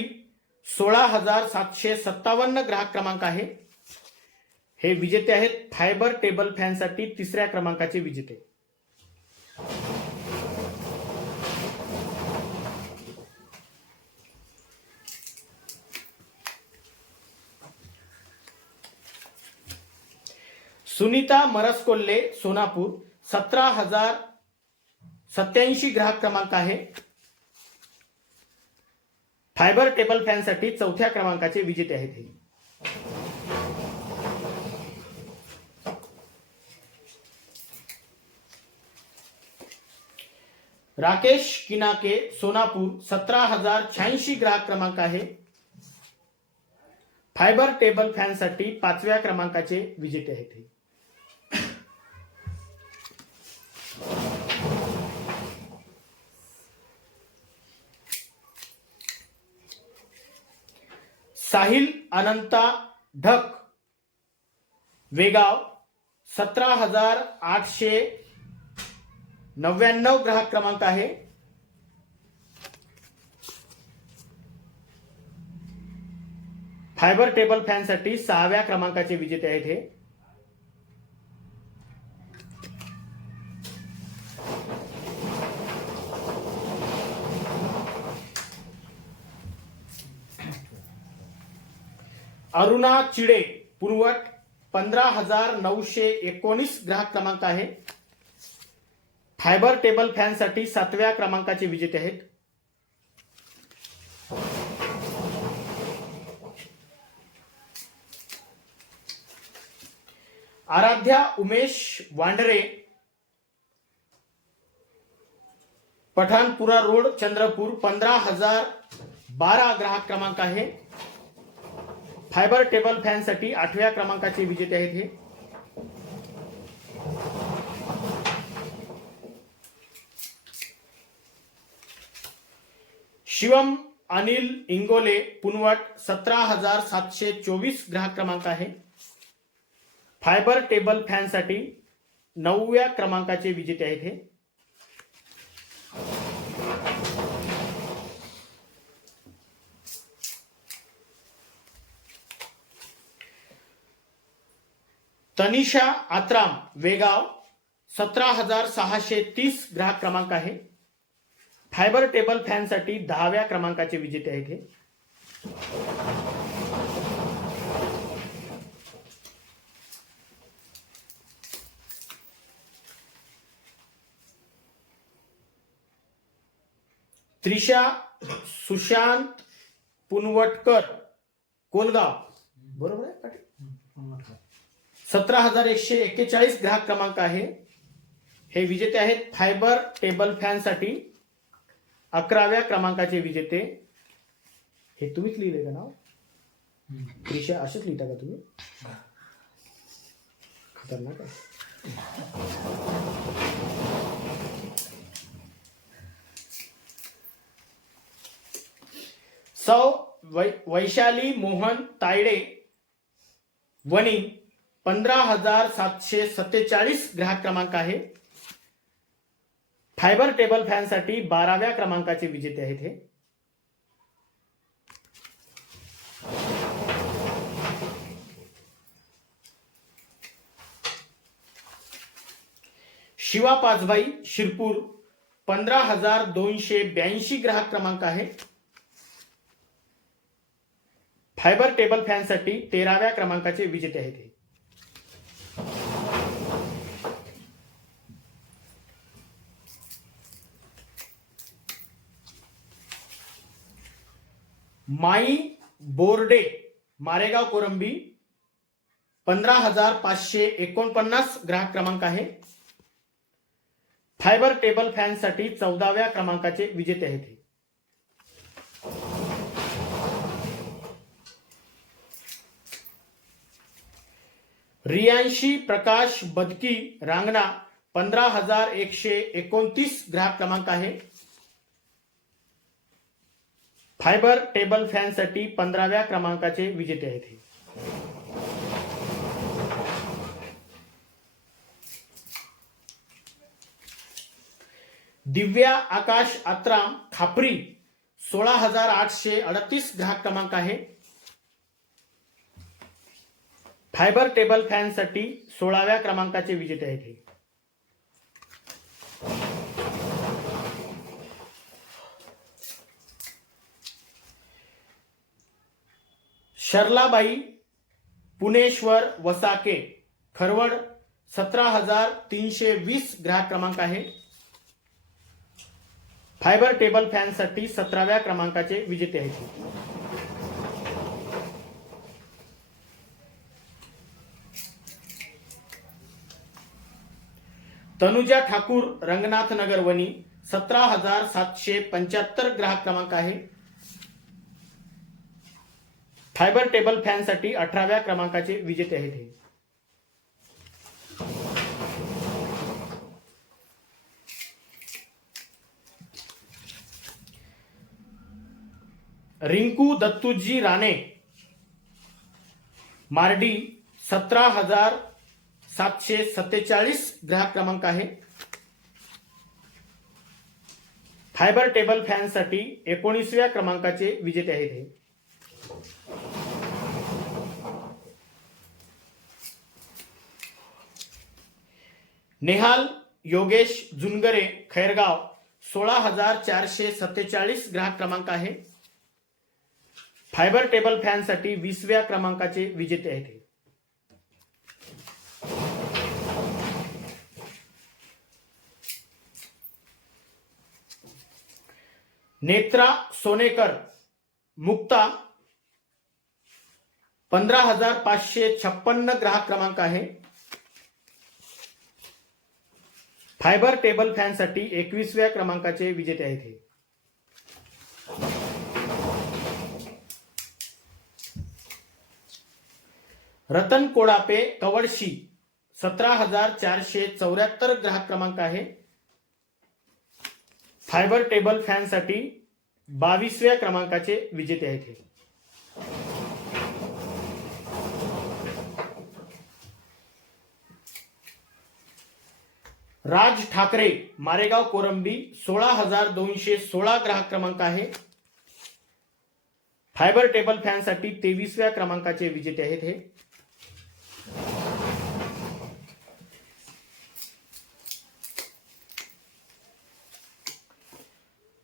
16,757 ग्राहक क्रमांक आहे. हे विजेते आहेत फायबर टेबल फॅन साठी तिसऱ्या क्रमांकाचे विजेते. सुनीता मरसकोल्हे, सोनापूर, 17,087 ग्राहक क्रमांक आहे. फायबर टेबल फॅन साठी चौथ्या क्रमांकाचे विजेते आहेत. हे राकेश किनाके, सोनापूर, 17,086 ग्राहक क्रमांक आहे. फायबर टेबल फॅन साठी पाचव्या क्रमांकाचे विजेते आहेत. हे साहिल अनंता ढक, वेगाव, 17,899 ग्राहक क्रमांक आहे. फायबर टेबल फॅन साठी सहाव्या क्रमांकाचे विजेते आहेत. हे अरुणा चिडे, पुनवट, 15,919 ग्राहक क्रमांक आहे. फायबर टेबल फॅन साठी सातव्या क्रमांकाचे विजेते आहेत. आराध्या उमेश वांडरे, पठाणपुरा रोड, चंद्रपूर, 15,012 ग्राहक क्रमांक आहे. फायबर टेबल फॅन साठी आठव्या क्रमांकाचे विजेते आहेत. हे शिवम अनिल इंगोले, पुनवट, 17,724 ग्राहक क्रमांक आहे. फायबर टेबल फॅन साठी नवव्या क्रमांकाचे विजेते आहेत. हे तनिषा आत्राम, वेगाव, 17,630 ग्राहक क्रमांक आहे. फायबर टेबल फॅन साठी 10व्या क्रमांकाचे विजेते आहेत. हे त्रिशा सुशांत पुनवटकर, कोलगाव, बरोबर आहे पाटील, 17,141 ग्राहक क्रमांक आहे. हे विजेते आहेत फायबर टेबल फॅन साठी 11व्या क्रमांकाचे विजेते. हे तुम्हीच लिहिले का नाव? त्रिशा असेच लिहिता का तुम्ही? खतरनाक आहे. सौ वैशाली मोहन तायडे, वणी, 15,747 ग्राहक क्रमांक आहे. फायबर टेबल फॅन साठी 12व्या क्रमांकाचे विजेते आहेत. हे शिवा पाचभाई, शिरपूर, 15,282 ग्राहक क्रमांक आहे. फायबर टेबल फॅन साठी 13व्या क्रमांकाचे विजेते आहेत. हे माई बोर्डे मारेगाव कोरंबी 15,549 ग्राहक क्रमांक आहे. फायबर टेबल फॅन साठी 14व्या क्रमांकाचे विजेते आहेत. रियांशी प्रकाश बदकी रांगणा 15,129 ग्राहक क्रमांक आहे. फायबर टेबल फॅन साठी 15व्या क्रमांकाचे विजेते आहेत. दिव्या आकाश आत्राम खापरी 16,838 ग्राहक क्रमांक आहे. फायबर टेबल फॅन साठी 16व्या क्रमांकाचे विजेते आहेत. शर्लाबाई पुणेश्वर वसाके खरवड 17,320 ग्राहक क्रमांक आहे. फायबर टेबल फॅन साठी 17व्या क्रमांकाचे विजेते आहेत. तनुजा ठाकूर रंगनाथ नगर वणी 17,775 ग्राहक क्रमांक आहे. फायबर टेबल फॅन साठी 18व्या क्रमांकाचे विजेते आहेत. रिंकू दत्तूजी राणे मार्डी 17,747 ग्राहक क्रमांक आहे. फायबर टेबल फॅन साठी 19व्या क्रमांकाचे विजेते आहेत. नेहाल योगेश जुनगरे खैरगाव 16,447 ग्राहक क्रमांक आहे. फायबर टेबल फॅन साठी 20व्या क्रमांकाचे विजेते आहेत. नेत्रा सोनेकर मुक्ता 15,556 ग्राहक क्रमांक आहे. फायबर टेबल फॅन साठी 21व्या क्रमांकाचे विजेते आहेत. रतन कोडापे कवडशी 17,474 ग्राहक क्रमांक आहे. फायबर टेबल फॅन साठी 22व्या क्रमांकाचे विजेते आहेत. राज ठाकरे मारेगाव कोरंबी 16,216 ग्राहक क्रमांक आहे. फायबर टेबल फॅन साठी 23व्या क्रमांकाचे विजेते आहेत. हे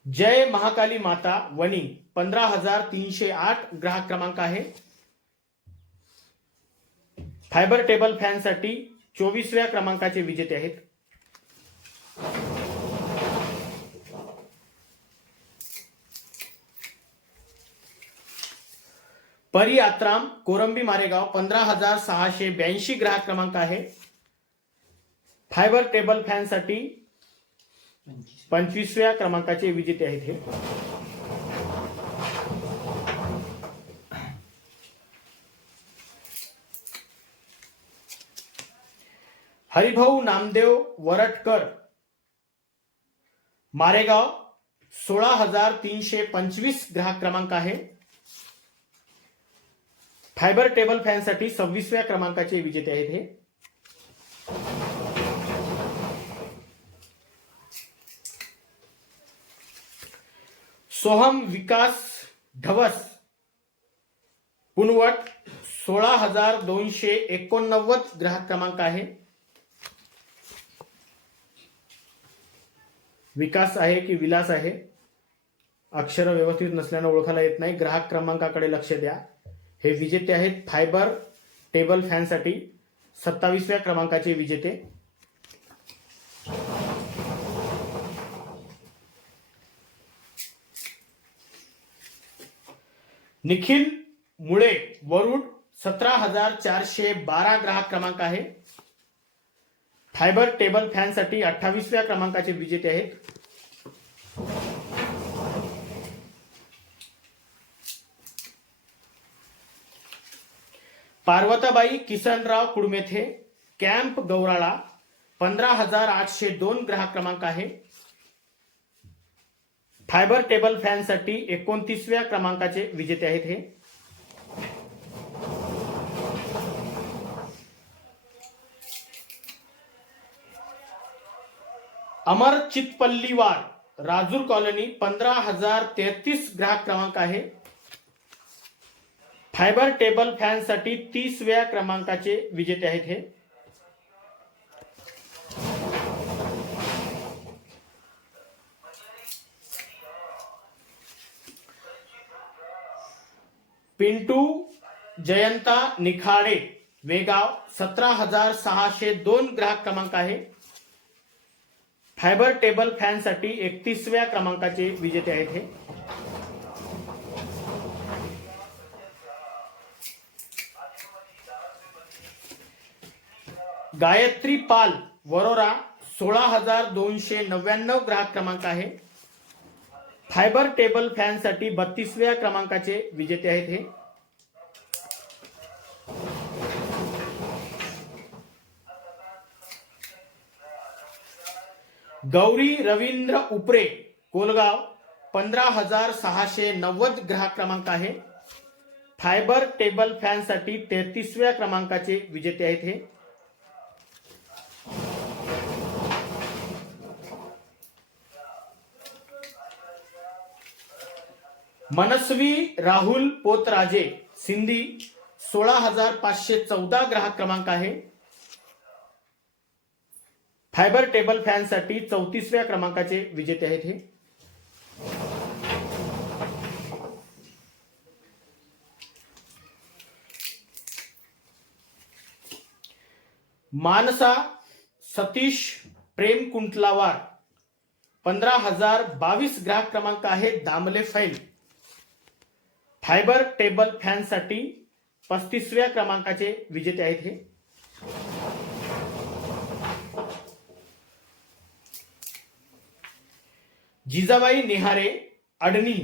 जय महाकाली माता वणी 15,308 ग्राहक क्रमांक आहे. फायबर टेबल फॅन साठी 24व्या क्रमांकाचे विजेते आहेत. परी आत्राम कोरंबी मारेगाव 15,682 ग्राहक क्रमांक आहे. फायबर टेबल फॅन साठी 25व्या क्रमांकाचे विजेते आहेत. हे हरिभाऊ नामदेव वरटकर मारेगाव 16,325 ग्राहक क्रमांक आहे. फायबर टेबल फॅन साठी 26व्या क्रमांकाचे विजेते आहेत. हे सोहम विकास ढवस पुनवट 16,289 ग्राहक क्रमांक आहे. विकास आहे की विलास आहे, अक्षर व्यवस्थित नसल्याने ओळखायला येत नाही. ग्राहक क्रमांकाकडे लक्ष द्या. हे विजेते आहेत फायबर टेबल फॅन साठी 27व्या क्रमांकाचे विजेते. निखिल मुळे वरुड 17,412 ग्राहक क्रमांक आहे. फायबर टेबल फॅनसाठी 28व्या क्रमांकाचे विजेते आहेत. पार्वताबाई किसनराव कुडमेथे कॅम्प गौराळा 15,802 ग्राहक क्रमांक आहे. फायबर टेबल फॅनसाठी 29व्या क्रमांकाचे विजेते आहेत हे. अमर चितपल्लीवार राजूर कॉलनी 15,033 ग्राहक क्रमांक आहे. फायबर टेबल फॅनसाठी 30व्या क्रमांकाचे विजेते आहेत हे. पिंटू जयंता निखाडे वेगाव 17,602 ग्राहक क्रमांक आहे. फायबर टेबल फॅनसाठी 31व्या क्रमांकाचे विजेते आहेत हे. गायत्री पाल वरोरा 16,299 ग्राहक क्रमांक आहे. फायबर टेबल फॅनसाठी 32व्या क्रमांकाचे विजेते आहेत हे. गौरी रवींद्र उपरे कोलगाव 15,690 ग्राहक क्रमांक आहे. फायबर टेबल फॅनसाठी 33व्या क्रमांकाचे विजेते आहेत हे. मनस्वी राहुल पोतराजे सिंधी 16,514 ग्राहक क्रमांक आहे. फायबर टेबल फॅनसाठी 34व्या क्रमांकाचे विजेते आहेत हे. मानसा सतीश प्रेम कुंटलावार 15,022 ग्राहक क्रमांक आहे. दामले फैल फायबर टेबल फॅनसाठी 35व्या क्रमांकाचे विजेते आहेत हे. जिजाबाई निहारे अडणी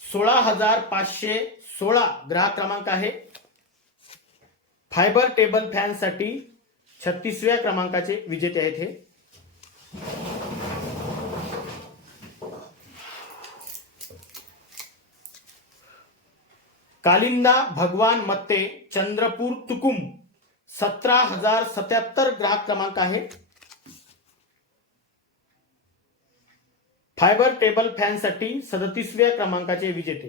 16,516 ग्राहक क्रमांक आहे. फायबर टेबल फॅनसाठी 36व्या क्रमांकाचे विजेते आहेत हे. कालिंदा भगवान मत्ते चंद्रपूर तुकुम 17,077 ग्राहक क्रमांक आहे. फायबर टेबल फॅनसाठी 37व्या क्रमांकाचे विजेते.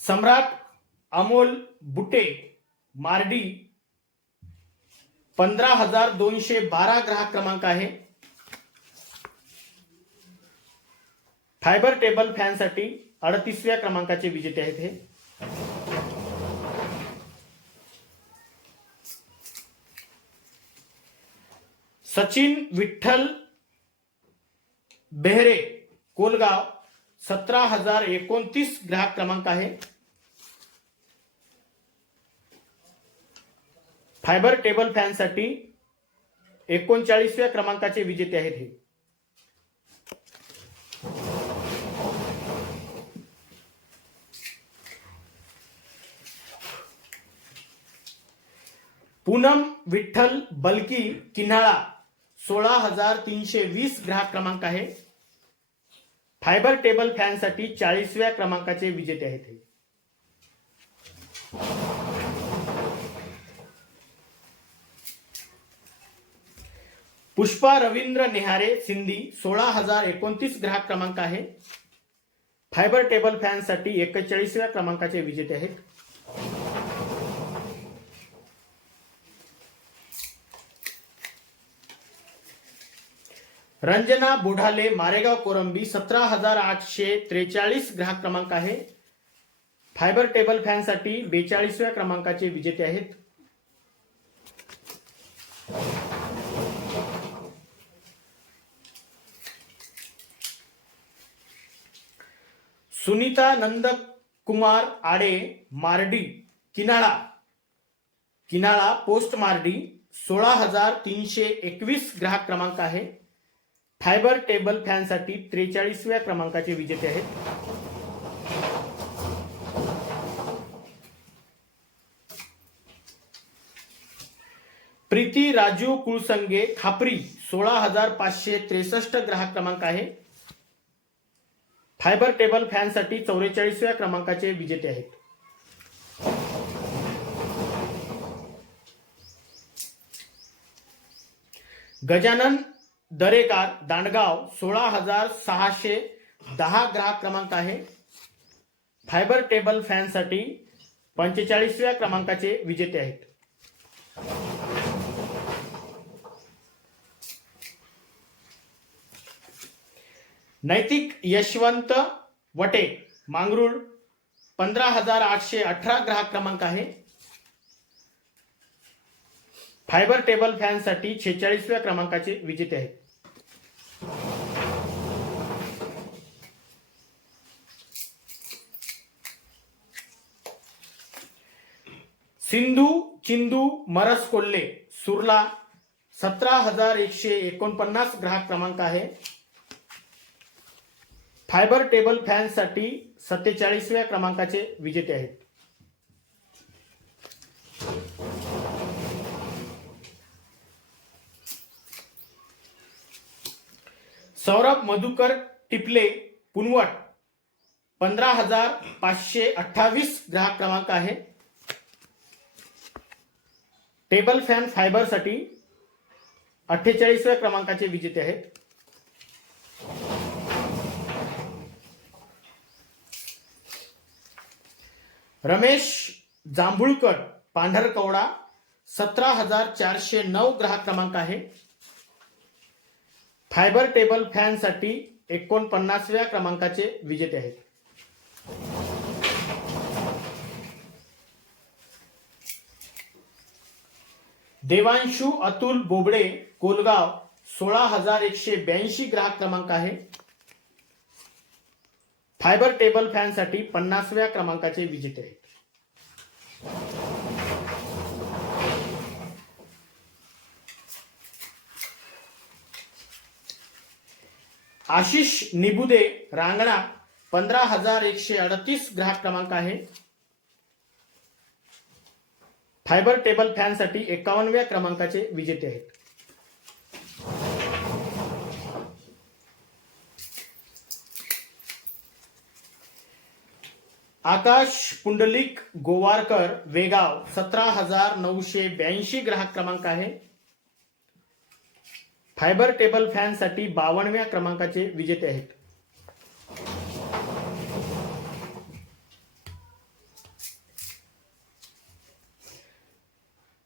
सम्राट अमोल बुटे मार्डी 15,212 ग्राहक क्रमांक आहे. फायबर टेबल फॅनसाठी 38व्या क्रमांकाचे विजेते आहेत हे. सचिन विठ्ठल बेहरे कोलगाव 17,029 ग्राहक क्रमांक आहे. फायबर टेबल फॅनसाठी 39व्या क्रमांकाचे विजेते आहेत हे. पूनम विठ्ठल बलकी किन्हाळा 16,320 ग्राहक क्रमांक आहे. फायबर टेबल फॅनसाठी 40व्या क्रमांकाचे विजेते आहेत हे. पुष्पा रवींद्र नेहारे सिंधी 16,029 ग्राहक क्रमांक आहे. फायबर टेबल फॅनसाठी 41व्या क्रमांकाचे विजेते आहेत. रंजना बुढाले मारेगाव कोरंबी 17,843 ग्राहक क्रमांक आहे. फायबर टेबल फॅनसाठी 42व्या क्रमांकाचे विजेते आहेत. सुनीता नंद कुमार आडे मार्डी किनाळा पोस्ट मार्डी 16,321 ग्राहक क्रमांक आहे. फायबर टेबल फॅनसाठी 43व्या क्रमांकाचे विजेते आहेत. प्रीती राजू कुळसंगे खापरी 16,563 ग्राहक क्रमांक आहे. फायबर टेबल फॅनसाठी 44व्या क्रमांकाचे विजेते आहेत. गजानन दरेकर दांडगाव 16,610 ग्राहक क्रमांक आहे. फायबर टेबल फॅनसाठी 45व्या क्रमांकाचे विजेते आहेत. नैतिक यशवंत वटे मांगरूळ 15,818 ग्राहक क्रमांक आहे. फायबर टेबल फॅनसाठी 46व्या क्रमांकाचे विजेते आहेत. सिंधू चिंदू मरस कोल्हे सुरला 17,149 ग्राहक क्रमांक आहे. फायबर टेबल फॅनसाठी 47व्या क्रमांकाचे विजेते आहेत. सौरभ मधुकर टिपले पुनवट 15,528 ग्राहक क्रमांक आहे. टेबल फॅन फायबरसाठी 48व्या क्रमांकाचे विजेते आहेत. रमेश जांभुळकर पांढरकवडा 17,409 ग्राहक क्रमांक आहे. फायबर टेबल फॅनसाठी 49व्या क्रमांकाचे विजेते आहेत. देवांशु अतुल बोबडे कोलगाव 16,182 ग्राहक क्रमांक आहे. फायबर टेबल फॅनसाठी 50व्या क्रमांकाचे विजेते आहेत. आशिष निबुदे रांगणा 15,138 ग्राहक क्रमांक आहे. फायबर टेबल फॅनसाठी 51व्या क्रमांकाचे विजेते आहेत. आकाश पुंडलिक गोवारकर वेगाव 17,982 ग्राहक क्रमांक आहे. फायबर टेबल फॅनसाठी 52व्या क्रमांकाचे विजेते आहेत.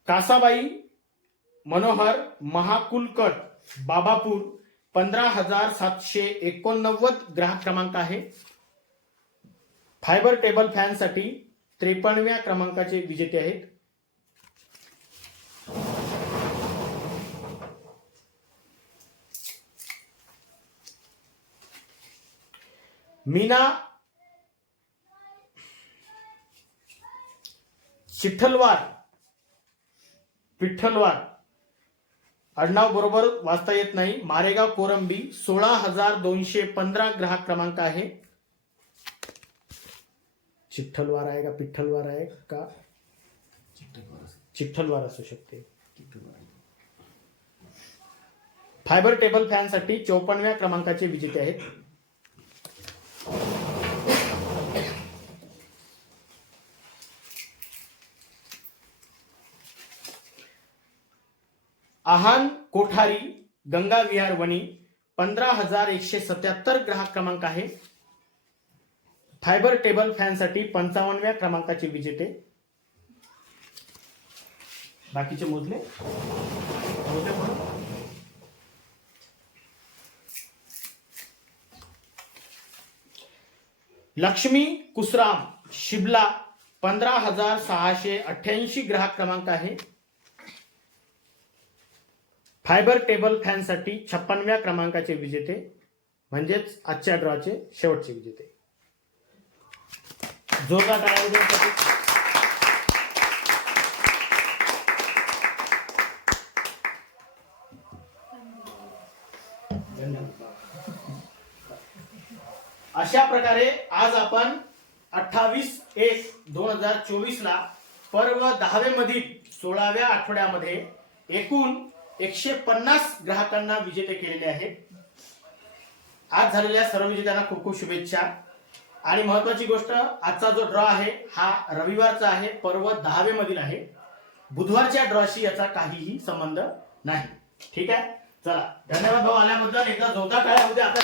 कासाबाई मनोहर महाकुलकर बाबापूर 15,789 ग्राहक क्रमांक आहे. फायबर टेबल फॅनसाठी 53व्या क्रमांकाचे विजेते आहेत. मीना पिठ्ठलवार आडनाव बरोबर वाचता येत नाही. मारेगाव कोरंबी 16,215 ग्राहक क्रमांक आहे. चिठ्ठलवार आहे का पिठ्ठलवार आहे का? चिठ्ठलवार असू शकते. फायबर टेबल फॅनसाठी 54व्या क्रमांकाचे विजेते आहेत. आहान कोठारी गंगा विहार वणी 15,177 ग्राहक क्रमांक आहे. फायबर टेबल फॅनसाठी 55व्या क्रमांकाचे विजेते. बाकीचे मोजले लक्ष्मी कुसराम शिबला 15,688 ग्राहक क्रमांक आहे. फायबर टेबल फॅनसाठी 56व्या क्रमांकाचे विजेते म्हणजेच आजच्या ड्रॉचे शेवटचे विजेते. जोरदार टाळ्या होऊ द्या. अशा प्रकारे आज आपण 28/1/2024 ला पर्व 10वे मधील 16व्या आठवड्यामध्ये एकूण 150 ग्राहकांना विजेते केलेले आहेत. आज झालेल्या सर्व विजेत्यांना खूप खूप शुभेच्छा. आणि महत्वाची गोष्ट, आजचा जो ड्रॉ आहे हा रविवारचा आहे, पर्व 10वे मधील आहे. बुधवारच्या ड्रॉशी याचा काहीही संबंध नाही. ठीक आहे, चला धन्यवाद भाऊ आल्याबद्दल. एकदा जोरदार टाळ्या होऊ द्या आपल्या